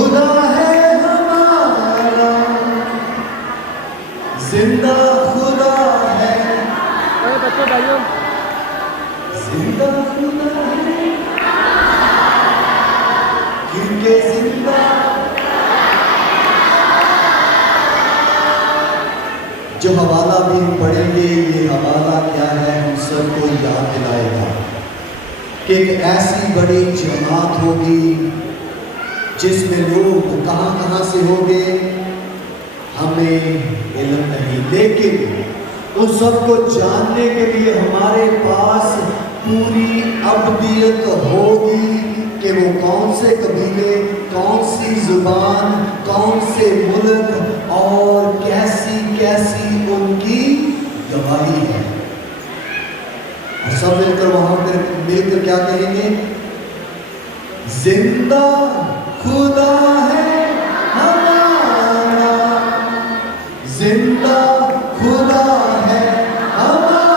خدا ہے ہمارا، زندہ خدا ہے، بچوں بھائیوں زندہ خدا ہے، کیونکہ زندہ جو حوالہ بھی ہم پڑھیں گے، یہ حوالہ کیا ہے ہم سب کو یاد دلائے گا کہ ایک ایسی بڑی جماعت ہوگی جس میں لوگ کہاں کہاں سے ہوگے ہمیں علم نہیں، لیکن ان سب کو جاننے کے لیے ہمارے پاس پوری ابدیت ہوگی کہ وہ کون سے قبیلے، کون سی زبان، کون سے ملک اور کیسی کیسی ان کی گواہی ہے۔ اور سب مل کر وہاں پر مل کر کیا کہیں گے؟ زندہ خدا ہے ہمارا، زندہ خدا ہے ہمارا۔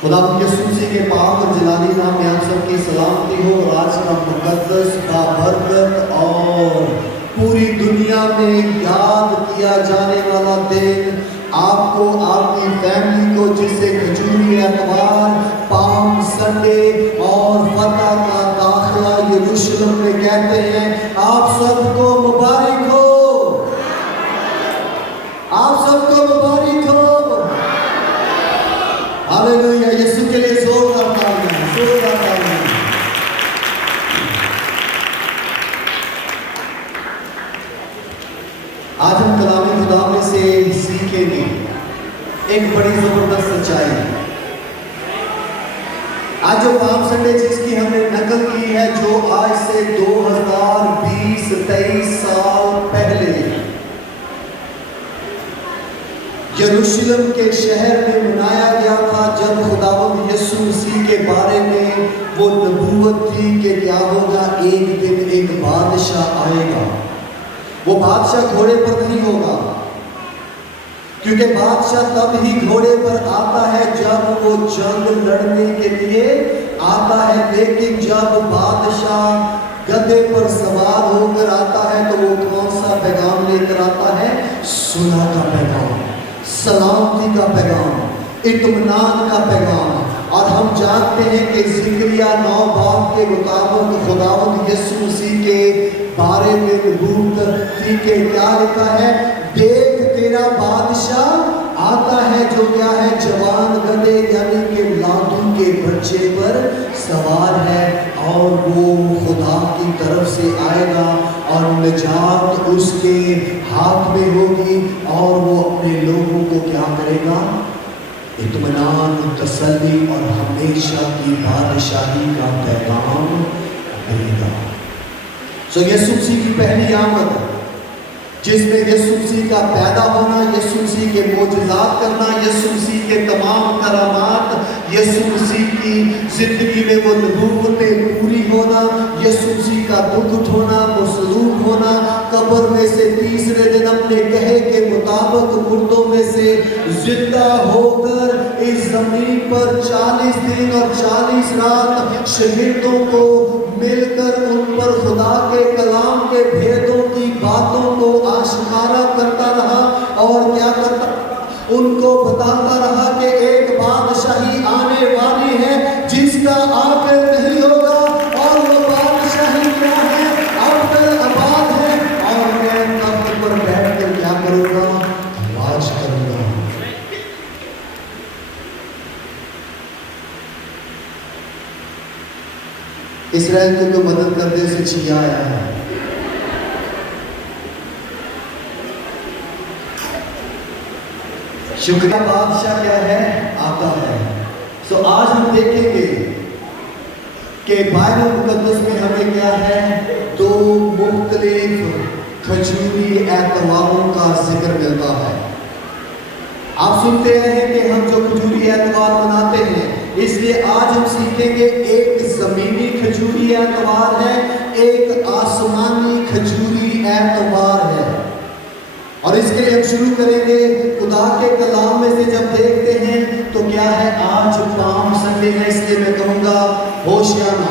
خدا یسوع مسیح کے پاک اور جلالی نام میں آپ سب کی سلامتی ہو، اور آج کا مقدس بابرکت اور پوری دنیا میں یاد کیا جانے والا دن آپ کو، آپ کی فیملی کو، جسے کھجوری اتوار، پام سنڈے اور فتح کا داخلہ یروشلم میں کہتے ہیں، آپ سب کو مبارک ہو، آپ سب کو مبارک ہو۔ ہاللیلویا، یسوع کے لیے زوردار تالیاں، زوردار تالیاں۔ آج ہم کلام خدا میں سے سیکھیں گے ایک بڑی زبردست سچائی۔ آج جو پام سنڈے جس کی ہم نے نقل کی ہے، جو آج سے 2023 سال پہلے یروشلم کے شہر میں منایا گیا تھا، جب خداوند یسوع مسیح کے بارے میں وہ نبوت تھی کہ کیا ہوگا، ایک دن ایک بادشاہ آئے گا۔ وہ بادشاہ گھوڑے پر نہیں ہوگا، کیونکہ بادشاہ تب ہی گھوڑے پر آتا ہے جب وہ جنگ لڑنے کے لیے آتا ہے، لیکن جب بادشاہ گدھے پر سوار ہو کر آتا ہے تو وہ کون سا پیغام لے کر آتا ہے؟ صلح کا پیغام، سلامتی کا پیغام، اطمینان کا پیغام۔ اور ہم جانتے ہیں کہ زکریا 9 باب کے مطابق خداوند یسوع مسیح کے بارے میں نبوت تھی کہ کیا لکھا ہے؟ دیکھ تیرا بادشاہ آتا ہے جو کیا ہے؟ جوان گدھے یعنی کہ لادو کے بچے پر سوار ہے، اور وہ خدا کی طرف سے آئے گا اور نجات اس کے ہاتھ میں ہوگی، اور وہ اپنے لوگوں کو کیا کرے گا؟ اطمینان، تسلی اور ہمیشہ کی بادشاہی کا پیغام کرے گا۔ یسوع مسیح کی پہلی آمد، جس میں یسوع مسیح کا پیدا ہونا، یسوع مسیح کے معجزات کرنا، یسوع مسیح کے تمام کرامات، یسوع مسیح کی زندگی میں وہ نبوتیں پوری ہونا، یسوع مسیح کا دکھ اٹھونا، مصلوب ہونا، قبر میں سے تیسرے دن اپنے کہے کے مطابق مردوں میں سے زندہ ہو کر اس زمین پر 40 دن اور 40 رات شہیدوں کو مل کر ان پر خدا کے کلام کے بھیدوں کی باتوں کو آشکارا کرتا رہا، اور کیا کرتا رہا؟ ان کو بتاتا رہا کہ ایک بادشاہی آنے والی ہے جس کا آخر نہیں ہوگا، اور وہ بادشاہی کیا ہے؟ ابدل آباد ہے، اور میں تخت پر بیٹھ کر کیا کروں گا؟ راج کروں گا۔ اسرائیل کو تو مدد کرتے اسے چھیا آیا ہے۔ شکریہ، بادشاہ کیا ہے؟ آتا ہے۔ آج ہم دیکھیں گے کہ بائبل مقدس میں ہمیں کیا ہے؟ 2 مختلف کھجوری اتواروں کا ذکر ملتا ہے۔ آپ سنتے ہیں کہ ہم جو کھجوری اتوار مناتے ہیں، اس لیے آج ہم سیکھیں گے ایک زمینی کھجوری اتوار ہے، ایک آسمانی کھجوری اتوار ہے۔ اور اس کے لیے ہم شروع کریں گے خدا کے کلام میں سے۔ جب دیکھتے ہیں تو کیا ہے؟ آج پام سنڈے ہے، اس لیے میں کہوں گا ہوشیانہ۔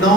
9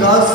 10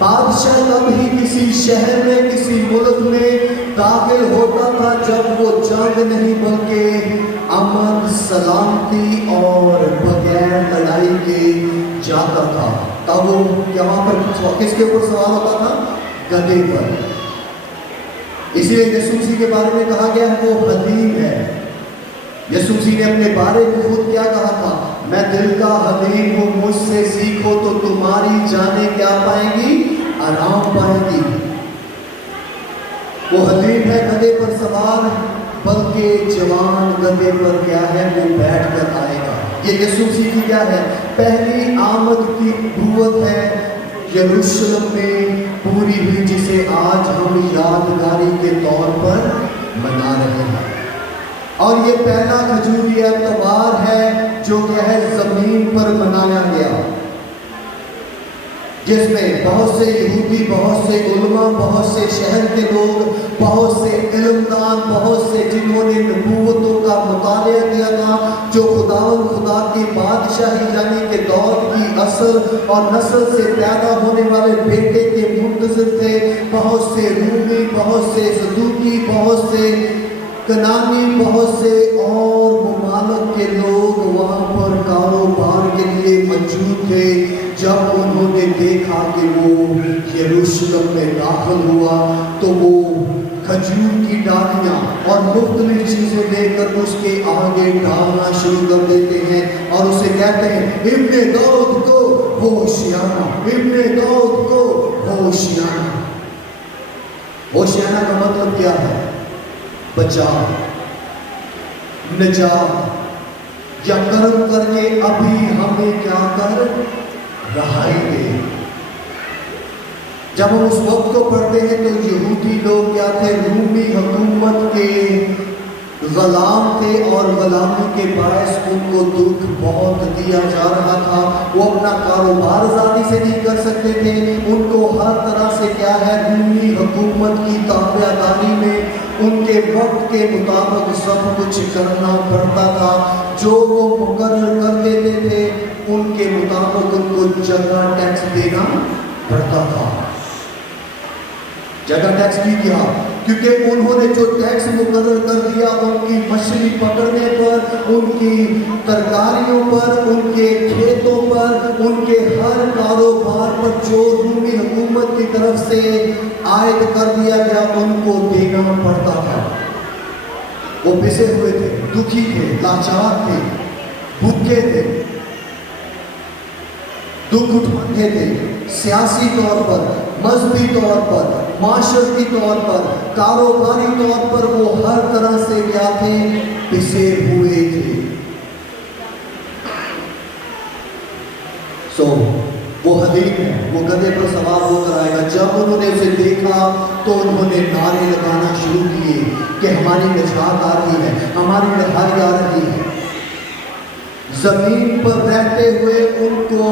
بادشاہ تب ہی کسی شہر میں کسی ملک میں داخل ہوتا تھا جب وہ جنگ نہیں بلکہ امن سلامتی اور بغیر لڑائی کے جاتا تھا. تب وہ یہاں پر کس کے اوپر سوار ہوتا تھا؟ گدھے پر. اسی لیے یسوع مسیح کے بارے میں کہا گیا ہے وہ حلیم ہے. یسوع مسیح نے اپنے بارے میں خود کیا کہا تھا؟ میں دل کا حلیم ہوں، مجھ سے سیکھو تو تمہاری جانیں کیا پائیں گی؟ آرام پائیں گی. وہ حلیم ہے، گدھے پر سوار، بلکہ جوان گدھے پر کیا ہے؟ وہ بیٹھ کر آئے گا. یہ یسوع مسیح کی کیا ہے؟ پہلی آمد کی نبوت ہے یروشلم میں پوری ہوئی، جسے آج ہم یادگاری کے طور پر منا رہے ہیں. اور یہ پہلا کھجوری اتوار ہے جو کہ ہے زمین پر منایا گیا، جس میں بہت سے یہودی، بہت سے علماء، بہت سے شہر کے لوگ، بہت سے علمدان، بہت سے جنہوں نے نبوتوں کا مطالعہ کیا تھا، جو خدا کی بادشاہی یعنی کہ دور کی اثر اور نسل سے پیدا ہونے والے بیٹے کے منتظر تھے. بہت سے رومی، بہت سے صدوقی، بہت سے کنانی، بہت سے اور ممالک کے لوگ وہاں پر کاروبار کے لیے موجود تھے. جب انہوں نے دیکھا کہ وہ یروشلم میں داخل ہوا تو وہ کھجور کی ڈالیاں اور مختلف چیزیں لے کر اس کے آگے ڈالنا شروع کر دیتے ہیں اور اسے کہتے ہیں ابن داؤد کو ہوشیانہ، ابن داؤد کو ہوشیانہ. ہوشیانہ کا مطلب کیا ہے؟ بچاؤ، نجات، یا کرم کر کے ابھی ہمیں کیا کر رہائی دے. جب ہم اس وقت کو پڑھتے ہیں تو یہودی لوگ کیا تھے؟ رومی حکومت کے غلام تھے اور غلامی کے باعث ان کو دکھ بہت دیا جا رہا تھا. وہ اپنا کاروبار آزادی سے نہیں کر سکتے تھے. ان کو ہر طرح سے کیا ہے؟ رومی حکومت کی تابع داری میں ان کے وقت کے مطابق سب کچھ کرنا پڑتا تھا. جو وہ مقرر کر دیتے تھے ان کے مطابق ان کو جگہ ٹیکس دینا پڑتا تھا. جگہ ٹیکس بھی کیا کیونکہ انہوں نے جو ٹیکس مقرر کر دیا ان کی مچھلی پکڑنے پر، ان کی ترکاریوں پر، ان کے کھیتوں پر، ان کے ہر کاروبار پر جو رومی حکومت کی طرف سے عائد کر دیا گیا ان کو دینا پڑتا تھا. وہ پسے ہوئے تھے، دکھی تھے، لاچار تھے، بھوکے تھے، دکھ اٹھاتے تھے. سیاسی طور پر، مذہبی طور پر، معاشرتی طور پر، کاروباری طور پر وہ ہر طرح سے کیا تھے؟ پسے ہوئے تھے. وہ حلیم ہے، وہ گدھے پر سوار ہو کر آئے گا. جب انہوں نے اسے دیکھا تو انہوں نے نعرے لگانا شروع کیے کہ ہماری نجات آ رہی ہے، ہماری رہائی آ رہی ہے. زمین پر رہتے ہوئے ان کو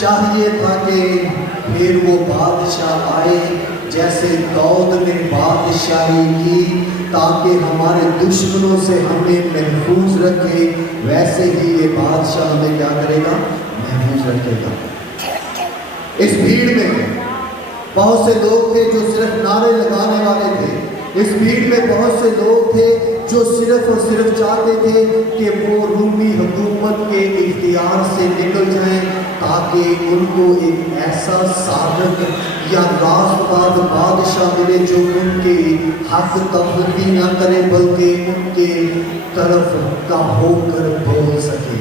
چاہیے تھا کہ پھر وہ بادشاہ آئے جیسے داؤد نے بادشاہی کی تاکہ ہمارے دشمنوں سے ہمیں محفوظ رکھے، ویسے ہی یہ بادشاہ ہمیں کیا کرے گا؟ محفوظ رکھے گا. اس بھیڑ میں بہت سے لوگ تھے جو صرف نعرے لگانے والے تھے. اس بھیڑ میں بہت سے لوگ تھے جو صرف اور صرف چاہتے تھے کہ وہ رومی حکومت کے اختیار سے نکل جائیں تاکہ ان کو ایک ایسا صادق یا راستباز بادشاہ ملے جو ان کے حق تفریح نہ کرے بلکہ ان کے طرف کا ہو کر بول سکے.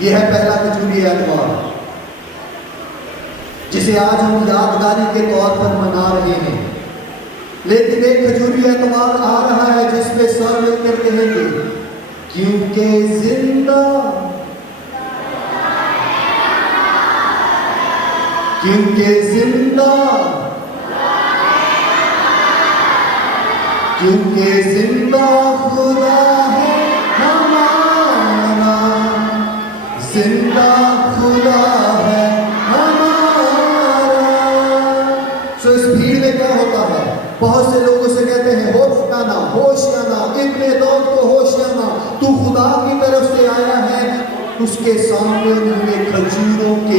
یہ ہے پہلا کھجوری اتوار جسے آج ہم یادگاری کے طور پر منا رہے ہیں. لیکن ایک کھجوری اتوار آ رہا ہے جس میں سب مل کر کہیں گے کیونکہ زندہ، کیونکہ زندہ، کیونکہ زندہ خدا ہے ہمارا، زندہ خدا ہے ہمارا. سو اس بھیڑ میں کیا ہوتا ہے؟ بہت سے لوگ اسے کہتے ہیں ہوشیانہ، ہوشیانہ، ابن داؤد کو ہوشیانہ، تو خدا کی طرف سے آیا ہے. اس کے سامنے انہوں نے کھجوروں کے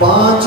5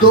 2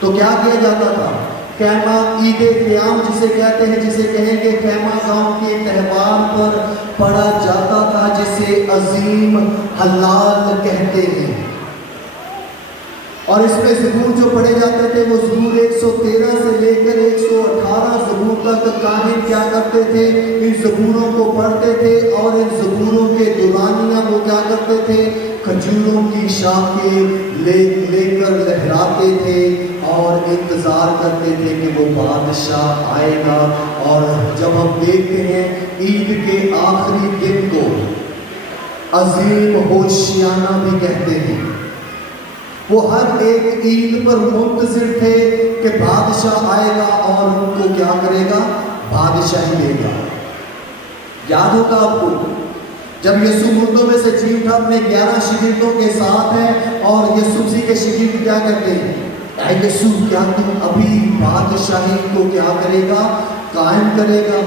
تو کیا کیا جاتا تھا؟ خیمہ عید قیام جسے کہتے ہیں، جسے کہیں گے خیمہ گاؤں کے تہوار پر پڑھا جاتا تھا، جسے عظیم حلال کہتے ہیں۔ اور اس میں زبور جو پڑھے جاتے تھے وہ زبور 113 سے لے کر 118 زبور تک کاہن کیا کرتے تھے، ان زبوروں کو پڑھتے تھے، اور ان زبوروں کے دورانیہ وہ کیا کرتے تھے، کھجوروں کی شاخیں لے کر لہراتے تھے اور انتظار کرتے تھے کہ وہ بادشاہ آئے گا۔ اور جب ہم دیکھتے ہیں عید کے آخری دن کو عظیم ہوشیانہ بھی کہتے ہیں، وہ ہر ایک عید پر منتظر تھے کہ بادشاہ آئے گا اور ان کو کیا کرے گا، بادشاہی دے گا۔ یاد ہوگا آپ کو جب یسوع مردوں میں سے جی اٹھا اپنے 11 شاگردوں کے ساتھ ہے، اور یسوع مسیح کے شاگرد کیا کرتے ہیں، اے یسوع کیا تم ابھی بادشاہی کو کیا کرے گا، قائم کرے گا؟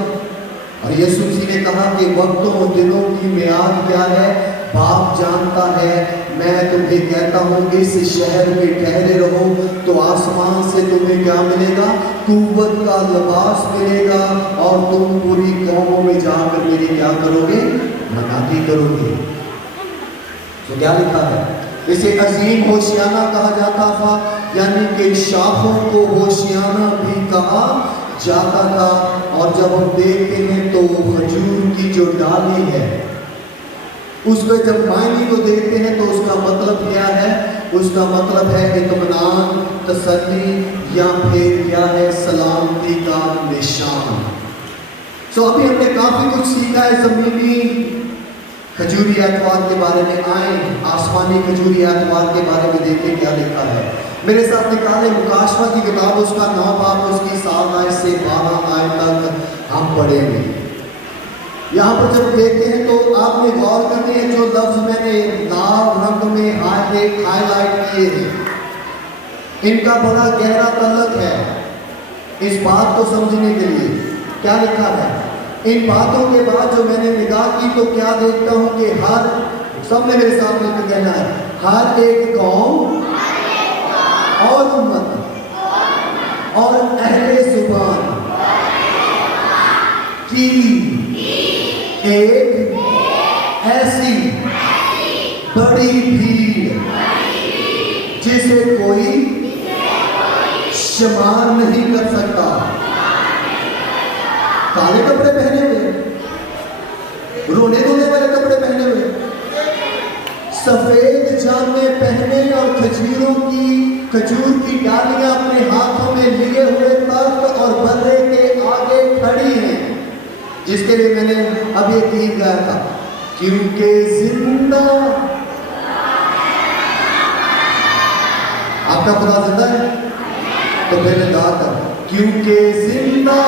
اور یسوع مسیح نے کہا کہ وقتوں اور دنوں کی میعاد کیا ہے، باپ جانتا ہے، میں تمہیں کہتا ہوں اس شہر میں ٹھہرے رہو تو آسمان سے تمہیں کیا ملے گا، قوت کا لباس ملے گا، اور تم پوری قوموں میں جا کر میری کیا کرو گے، منادی کرو گے۔ تو کیا لکھا ہے، اسے عظیم ہوشیانہ کہا جاتا تھا، یعنی کہ شاخوں کو ہوشیانہ بھی کہا جاتا تھا۔ اور جب ہم دیکھتے ہیں تو کھجور کی جو ڈالی ہے اس میں جب معنی کو دیکھتے ہیں تو اس کا مطلب کیا ہے، اس کا مطلب ہے اطمینان، تسلی، یا پھر کیا ہے، سلامتی کا نشان۔ ابھی ہم نے کافی کچھ سیکھا ہے زمینی کھجوری اتوار کے بارے میں، آئیں آسمانی کھجوری اتوار کے بارے میں دیکھیں کیا لکھا ہے۔ میرے ساتھ نکالے مکاشفہ کی کتاب، اس کا 9 باب، اس کی 7 آیت سے 12 آیت تک ہم پڑھیں گے۔ یہاں پر جب دیکھتے ہیں تو آپ نے غور کرتے ہیں جو لفظ میں نے لال رنگ میں ہائی لائٹ کیے ہیں، ان کا بڑا گہرا تعلق ہے اس بات کو سمجھنے کے لیے۔ کیا لکھا ہے؟ ان باتوں کے بعد جو میں نے نگاہ کی تو کیا دیکھتا ہوں کہ ہر، سب نے میرے ساتھ مل کے کہنا ہے، ہر ایک قوم اور امت اور اہل زبان کی ایک ایسی بڑی بھیڑ جسے کوئی شمار نہیں کر سکتا، کالے کپڑے پہنے ہوئے، رونے دھونے والے کپڑے پہنے ہوئے، سفید جامے پہنے اور کھجور کی ڈالیاں اپنے ہاتھوں میں لیے ہوئے تخت اور برے کے آگے کھڑی ہیں، جس کے لیے میں نے اب ایک گیت گایا تھا، کیونکہ زندہ آپ کا خدا زندہ ہے، تو میں نے گایا تھا، کیونکہ زندہ،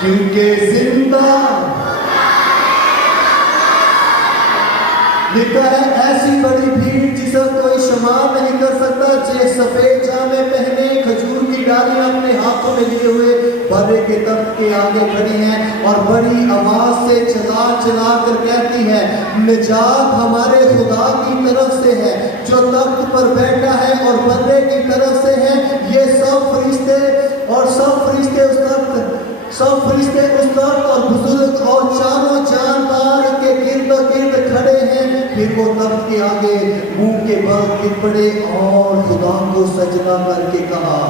کیونکہ زندہ لکھا ہے ایسی بڑی بھیڑ جسے کوئی شمار نہیں کر سکتا، جو سفید جامے پہنے کھجور کی ڈالیاں اپنے ہاتھوں میں لیے ہوئے برے کے تخت کے آگے کھڑی ہیں، اور بڑی آواز سے چلا چلا کر کہتی ہے، نجات ہمارے خدا کی طرف سے ہے جو تخت پر بیٹھا ہے اور برے کی طرف سے ہے۔ یہ سب فرشتے اس تخت اور بزرگ اور چاروں جاندار کے گرد کھڑے ہیں، پھر وہ تخت کے آگے منہ کے بل گر پڑے اور خدا کو سجدہ کر کے کہا،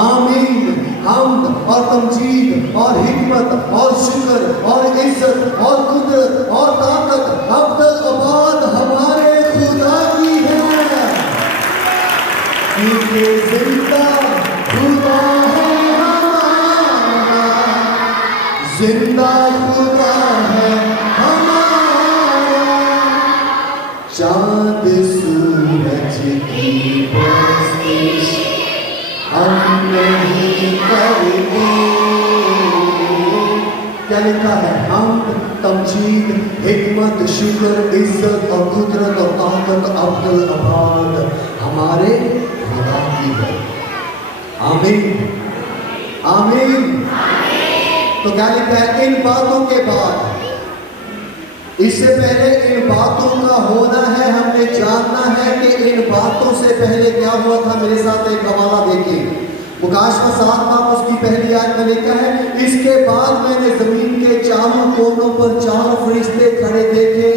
آمین، حمد اور تمجید اور حکمت اور شکر اور عزت اور قدرت اور طاقت ابد ہمارے خدا کی ہے، کیونکہ زندہ خدا ہے ہمارا، زندہ خدا ہے ہمارا، چاند سورج کی پرستش ہم نہیں کرتے۔ کیا لکھا ہے؟ حمد، تمجید، حکمت، شکر، عزت اور قدرت اور طاقت ابد ہمارے خدا کی ہے۔ آمین، آمین۔ تو کیا لکھا ہے؟ ان باتوں کے بعد، اس سے پہلے ان باتوں کا ہونا ہے، ہم نے جاننا ہے کہ ان باتوں سے پہلے کیا ہوا تھا؟ میرے ساتھ ایک حوالہ دیکھیں، مکاشفہ 7 باب اس کی پہلی آیت میں لکھا ہے، اس کے بعد میں نے زمین کے چاروں کونوں پر 4 فرشتے کھڑے دیکھے،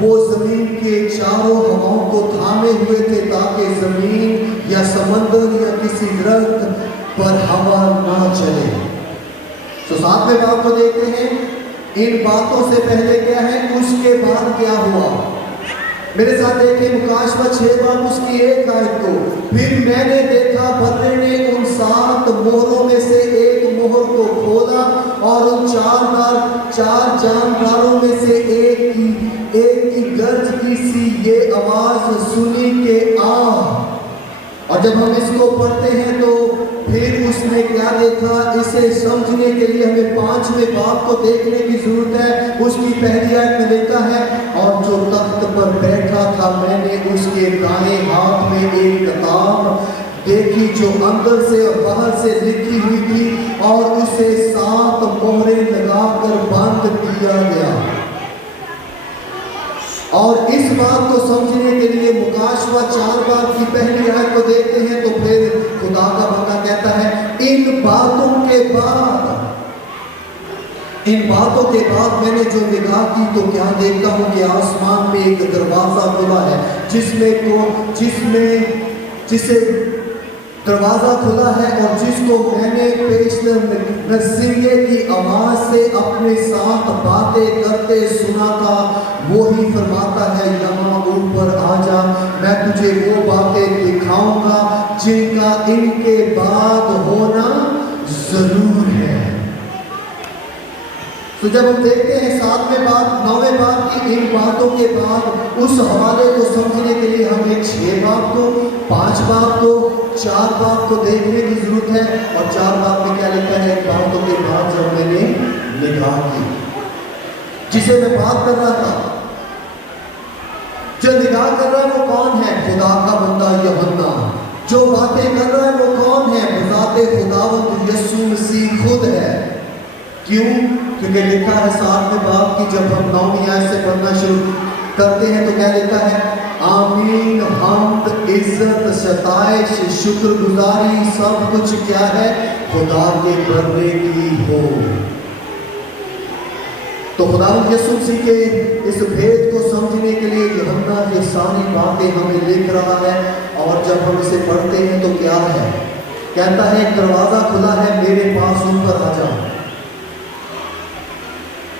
وہ زمین کے چاروں ہواؤں کو تھامے ہوئے تھے تاکہ زمین یا سمندر یا کسی درخت پر ہوا نہ چلے۔ تو 7ویں باب کو دیکھتے ہیں، ان باتوں سے پہلے کیا ہے، اس کے بعد کیا ہوا؟ میرے ساتھ دیکھیں مکاشفہ 6 باب اس کی 1 آیت کو، پھر میں نے دیکھا بندے نے ان 7 مہروں میں سے ایک مہر کو کھولا اور ان 4 جانداروں میں سے ایک کی گرج کی سی یہ آواز سنی کہ آ۔ اور جب ہم اس کو پڑھتے ہیں تو پھر اس نے کیا دیکھا؟ اسے سمجھنے کے لیے ہمیں 5ویں باب کو دیکھنے کی ضرورت ہے۔ اس کی پہلی آیت میں لکھا ہے، اور جو تخت پر بیٹھا تھا میں نے اس کے دائیں ہاتھ میں ایک کتاب دیکھی جو اندر سے اور باہر سے لکھی ہوئی تھی، اور اسے 7 مہریں لگا کر بند کیا گیا۔ اور اس بات کو سمجھنے کے لیے مکاشفہ 4 باب کی پہلی آیت کو دیکھتے ہیں تو پھر خدا کا بندہ کہتا ہے، ان باتوں کے بعد میں نے جو نگاہ کی تو کیا دیکھتا ہوں کہ آسمان میں ایک دروازہ کھلا ہے، جسے دروازہ کھلا ہے، اور جس کو میں نے پیشتر نرسنگے کی آواز سے اپنے ساتھ باتیں کرتے سنا تھا، وہی فرماتا ہے، یہاں اوپر آ جا، میں تجھے وہ باتیں دکھاؤں گا جن کا ان کے بعد ہونا ضرور ہے۔ تو جب ہم دیکھتے ہیں 7ویں باب 9ویں باب کی ان باتوں کے بعد اس حوالے کو سمجھنے کے لیے ہمیں 6 باب کو 5 باب کو 4 باب کو دیکھنے کی ضرورت ہے۔ اور 4 باب میں کیا لکھا ہے؟ باتوں کے بعد جب میں نے نگاہ کی، جسے میں بات کر رہا تھا، جو نگاہ کر رہا ہے وہ کون ہے؟ خدا کا بندہ یوحنا۔ جو باتیں کر رہا ہے وہ کون ہے؟ بذات خداوند یسوع مسیح خود ہے۔ کیوں؟ کیونکہ لکھا ہے 7ویں باب کی جب ہم 9ویں آیت سے پڑھنا شروع کرتے ہیں تو کیا لکھا ہے؟ آمین، حمد، عزت، ستائش، شکر گزاری سب کچھ کیا ہے؟ خدا کے بندے کی ہو۔ تو خداوند یسوع مسیح کے اس بھید کو سمجھنے کے لیے یوحنا یہ ساری باتیں ہمیں لکھ رہا ہے، اور جب ہم اسے پڑھتے ہیں تو کیا ہے؟ کہتا ہے ایک دروازہ کھلا ہے، میرے پاس اوپر آ جا۔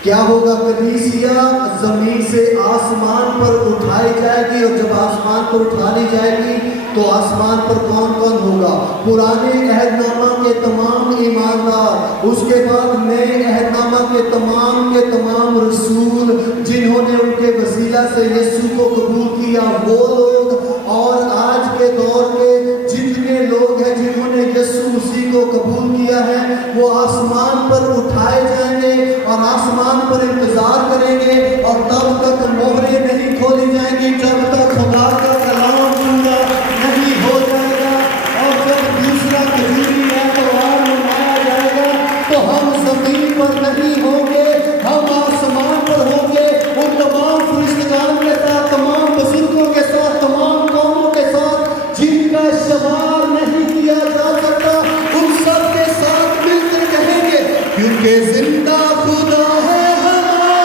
کیا ہوگا؟ کلیسیا زمین سے آسمان پر اٹھائی جائے گی، اور جب آسمان پر اٹھا لی جائے گی تو آسمان پر کون کون ہوگا؟ پرانے عہد نامہ کے تمام ایماندار، اس کے بعد نئے عہد نامہ کے تمام رسول جنہوں نے ان کے وسیلہ سے یسوع کو قبول کیا، وہ لوگ، اور آج کے دور کے جتنے لوگ ہیں جنہوں نے یسوع مسیح کو قبول کیا ہے، وہ آسمان پر اٹھائے جائیں گے اور آسمان پر انتظار کریں گے، اور تب تک مہریں نہیں کھولی جائیں گی جب تک خدا کا کلام پورا نہیں ہو جائے گا۔ اور جب دوسرا کھجوری اعتبار منایا جائے گا تو ہم زمین پر نہیں ہوں گے، ہم آسمان پر ہوں گے، ان تمام فرشتگان کے ساتھ، تمام بزرگوں کے ساتھ، تمام قوموں کے ساتھ جن کا شمار نہیں کیا جا سکتا، ان سب کے ساتھ مل کر کہیں گے، کیونکہ زندہ خدا ہے ہمارا،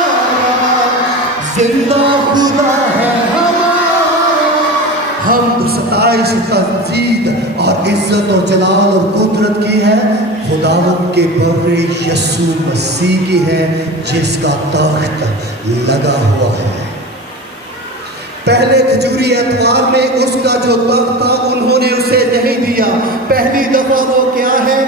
زندہ خدا ہے ہمارا، ہم ستائش، تمجید اور عزت اور جلال اور قدرت کی ہے خداوند کے بر یسوع مسیح کی ہے، جس کا تخت لگا ہوا ہے۔ پہلے کھجوری اتوار میں اس کا جو تخت تھا انہوں نے اسے نہیں دیا۔ پہلی دفعہ وہ کیا ہے؟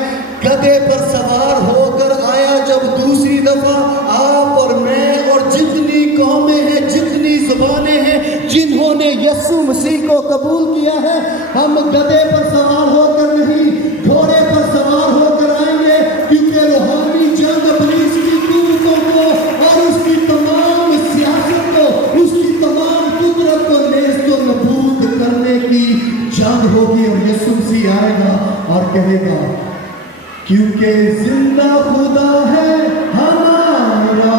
گدھے پر سوار ہو کر آیا۔ جب دوسری دفعہ آپ اور میں اور جتنی قومیں ہیں، جتنی زبانیں ہیں جنہوں نے یسوع مسیح کو قبول کیا ہے، ہم گدھے پر سوار ہو کر نہیں، گھوڑے پر سوار ہو کر آئیں گے، کیونکہ روحانی جنگ ابلیس کی قوتوں کو اور اس کی تمام سیاست کو، اس کی تمام قدرت کو نیست و نابود کرنے کی جنگ ہوگی، اور یسوع مسیح آئے گا اور کہے گا، کیونکہ زندہ خدا ہے ہمارا۔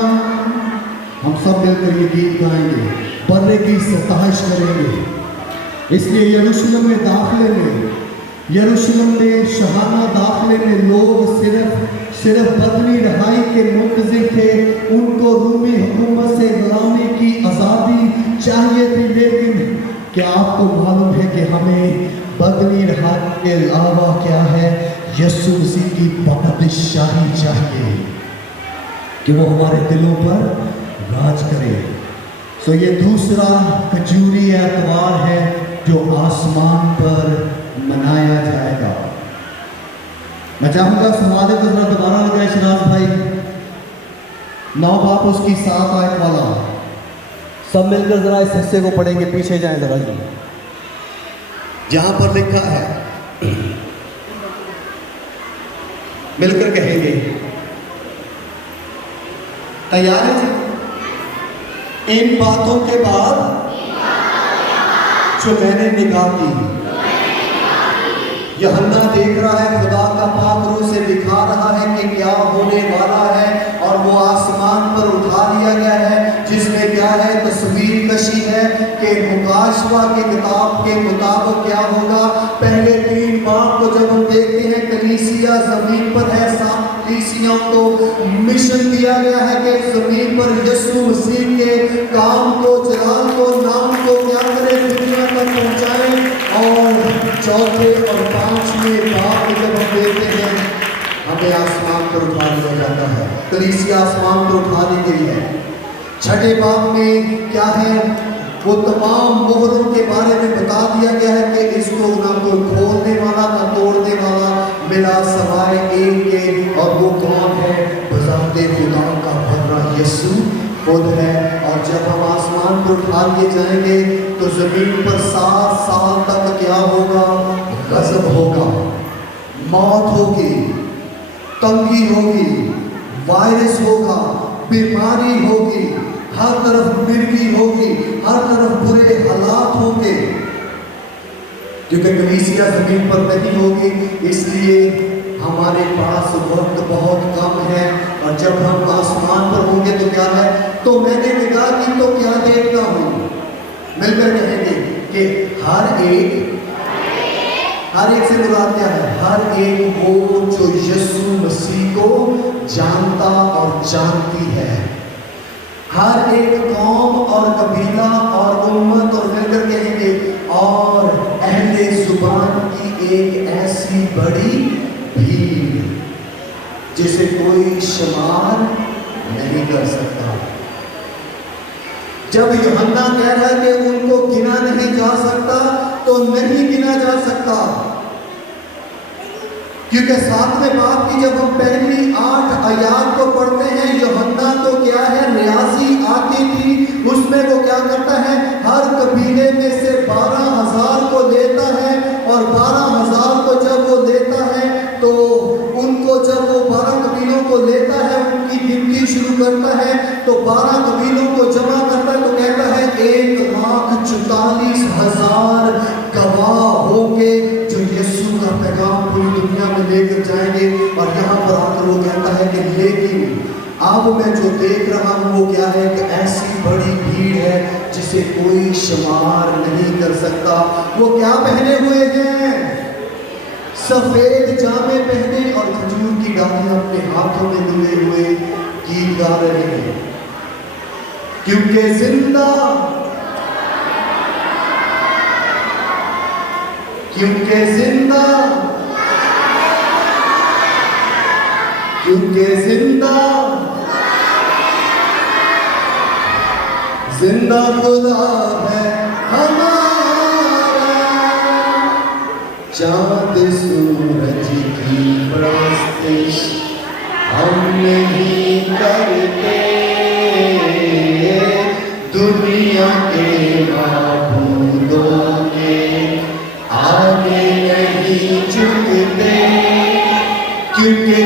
ہم سب مل کر یہ گیت گائیں گے، برے کی ستائش کریں گے، اس لیے یروشلم میں داخلے میں، یروشلم میں شہانہ داخلے میں لوگ صرف بدنی رہائی کے منتظر تھے. ان کو رومی حکومت سے غلامی کی آزادی چاہیے تھی، لیکن کیا آپ کو معلوم ہے کہ ہمیں بدنی رہائی کے علاوہ کیا ہے؟ یسوع مسیح کی بادشاہی چاہیے کہ وہ ہمارے دلوں پر راج کرے. سو یہ دوسرا کھجوری اتوار ہے جو آسمان پر منایا جائے گا. میں چاہوں گا سمادے کو ذرا دوبارہ لگائے شراز بھائی. 9 باپ اس کی 7 آیت والا. سب مل کر ذرا اس حصے کو پڑھیں گے، پیچھے جائیں ذرا جی. جہاں پر لکھا ہے، مل کر کہیں گے، تیار ہے جی؟ ان باتوں کے بعد جو میں نے نگاہ کی، یوحنا دیکھ رہا ہے، خدا کا پاک روح سے دکھا رہا ہے کہ کیا ہونے والا ہے، اور وہ آسمان پر اٹھا لیا گیا ہے، جس میں کیا ہے؟ تصویر کشی ہے کہ مکاشفہ کی کتاب کے مطابق کیا ہوگا. پہلے 3 باب کو جب ہم دیکھتے ہیں، کلیسیا زمین پر ہے، 7 کلیسیوں کو مشن دیا گیا ہے کہ زمین پر یسوع مسیح کے کام کو، جلال کو، نام کو کیا کریں؟ دنیا تک پہنچائیں. اور چوتھے اور 5ویں باب جب ہم دیکھتے ہیں، ہمیں آسمان پر اٹھا لیا جاتا ہے. کلیسیا آسمان پر اٹھا دی گئی ہے. 6 باب میں کیا ہے؟ وہ تمام مہروں کے بارے میں بتا دیا گیا ہے کہ اس کو نہ کوئی کھولنے والا نہ توڑنے والا ملا سوائے ایک کے، اور وہ کون ہے؟ بذات خدا کا بندہ یسوع خود ہے. اور جب ہم آسمان پر اٹھا لیے جائیں گے تو زمین پر 7 سال تک کیا ہوگا؟ غضب ہوگا، موت ہوگی، تنگی ہوگی، وائرس ہوگا، بیماری ہوگی، ہر طرف مرگی ہوگی، ہر طرف برے حالات ہوں گے، کیونکہ کلیسیا زمین پر نہیں ہوگی. اس لیے ہمارے پاس وقت بہت کم ہے. اور جب ہم آسمان پر ہوں گے تو کیا ہے؟ تو میں نے نگاہ کی تو کیا دیکھتا ہوں؟ مل کر کہیں گے کہ ہر ایک سے مراد کیا ہے؟ ہر ایک وہ جو یسوع مسیح کو جانتا اور جانتی ہے. ہر ایک قوم اور قبیلہ اور امت، اور مل کر کہیں گے اور اہل زبان کی ایک ایسی بڑی بھیڑ جسے کوئی شمار نہیں کر سکتا. جب یوحنا کہہ رہا ہے کہ ان کو گنا نہیں جا سکتا، تو نہیں گنا جا سکتا، کیونکہ 7ویں باب کی جب ہم پہلی 8 آیات کو پڑھتے ہیں، یوحنا تو کیا ہے؟ ریاضی آتی تھی. اس میں وہ کیا کرتا ہے؟ ہر قبیلے میں سے 12,000 کو لیتا ہے، اور 12,000 کو جب وہ لیتا ہے تو ان کو جب وہ 12 قبیلوں کو لیتا ہے، ان کی گنتی شروع کرتا ہے، تو 12 قبیلوں کو جمع کرتا ہے تو کہتا ہے 1,44,000 گواہ ہوں گے جو یسوع کا پیغام پوری دنیا میں لے کر جائیں گے. اور یہاں پر آ کر وہ کہتا ہے کہ لیکن اب میں جو دیکھ رہا ہوں وہ کیا ہے؟ کہ ایسی بڑی بھیڑ ہے جسے کوئی شمار نہیں کر سکتا. وہ کیا پہنے ہوئے ہیں؟ سفید جامے پہنے اور کھجور کی ڈالیاں اپنے ہاتھوں میں لیے ہوئے گیت گا رہے ہیں. کیونکہ زندہ زندہ خدا ہے ہمارا. چاند سورج کی پرستش ہم نہیں کرتے، دنیا کے معبودوں کے آگے نہیں جھکتے، کیونکہ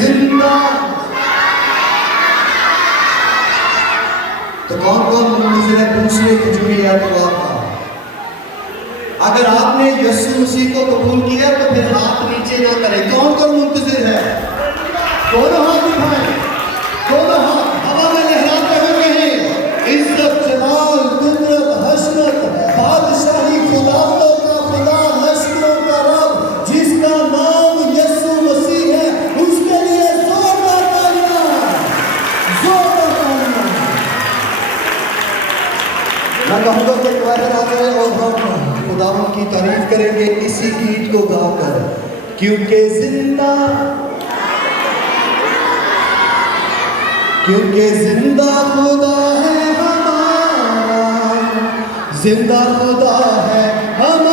زندہ. تو کون منتظر ہے دوسرے کھجوری اتوار کا؟ اگر آپ نے یسوع مسیح کو قبول کیا تو پھر ہاتھ نیچے نہ کریں. کون منتظر ہے؟ دونوں ہاتھ اٹھائیں، دونوں ہاتھ ہوا میں لہراتے ہوئے کہیں میں کہوں گا کہ کوائر آ جائے اور ہم خداوند کی تعریف کریں گے اسی گیت کو گا کر، کیونکہ زندہ خدا ہے ہمارا، زندہ خدا ہے ہمارا،